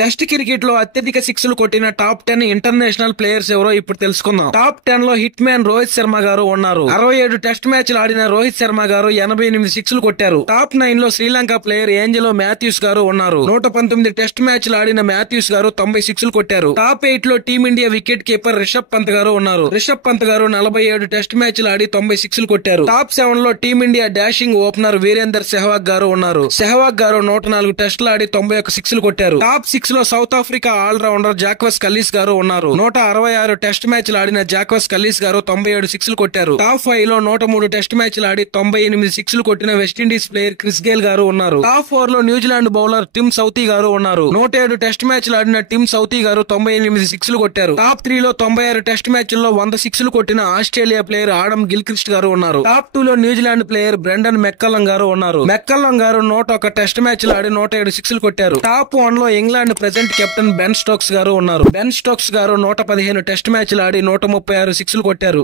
Test cricket లో అత్యధిక సిక్స్లు కొట్టిన టాప్ 10 ఇంటర్నేషనల్ ప్లేయర్స్ ఎవరో ఇప్పుడు తెలుసుకుందాం. టాప్ 10 లో హిట్ మ్యాన్ రోహిత్ శర్మ గారు ఉన్నారు. 67 టెస్ట్ మ్యాచ్లు ఆడిన రోహిత్ శర్మ గారు 88 సిక్స్లు కొట్టారు. టాప్ 9 లో శ్రీలంక ప్లేయర్ ఏంజెలో మాథ్యూస్ గారు ఉన్నారు. 119 టెస్ట్ మ్యాచ్లు ఆడిన మాథ్యూస్ గారు 90 సిక్స్లు కొట్టారు. టాప్ 8 లో team India wicket keeper Rishabh Pant గారు ఉన్నారు. రిషబ్ పంత్ గారు 47 టెస్ట్ మ్యాచ్లు ఆడి 90 సిక్స్లు కొట్టారు. టాప్ 7 లో team India dashing opener Virender Sehwag గారు ఉన్నారు. సెహ్వాగ్ గారు 104 టెస్టులు ఆడి 91 సిక్స్లు కొట్టారు. టాప్ 6 లో south Africa allrounder Jacques Kallis గారు ఉన్నారు. 166 టెస్ట్ మ్యాచ్లు ఆడిన జాక్వస్ కల్లీస్ గారు 97 సిక్స్లు కొట్టారు. టాప్ 5 లో 103 టెస్ట్ మ్యాచ్లు ఆడి 98 సిక్స్లు కొట్టిన వెస్టిండీస్ ప్లేయర్ క్రిస్ గేల్ గారు ఉన్నారు. టాప్ 4 లో న్యూజిలాండ్ బౌలర్ టిమ్ సౌతీ గారు ఉన్నారు. 107 టెస్ట్ మ్యాచ్లు ఆడిన టిమ్ సౌతీ గారు 98 సిక్స్లు కొట్టారు. టాప్ 3 లో 96 టెస్ట్ మ్యాచ్ల్లో 100 సిక్స్లు కొట్టిన ఆస్ట్రేలియా ప్లేయర్ ఆడమ్ గిల్క్రిస్ట్ గారు ఉన్నారు. టాప్ 2 లో న్యూజిలాండ్ ప్లేయర్ బ్రెండన్ మెక్కల్లం గారు ఉన్నారు. మెక్కల్లం గారు 101 టెస్ట్ మ్యాచ్లు ఆడి 107 సిక్స్లు కొట్టారు. టాప్ 1 లో England present captain Ben Stokes గారు ఉన్నారు. బెన్ స్టోక్స్ గారు 115 టెస్ట్ మ్యాచ్లు ఆడి 136 సిక్స్లు కొట్టారు.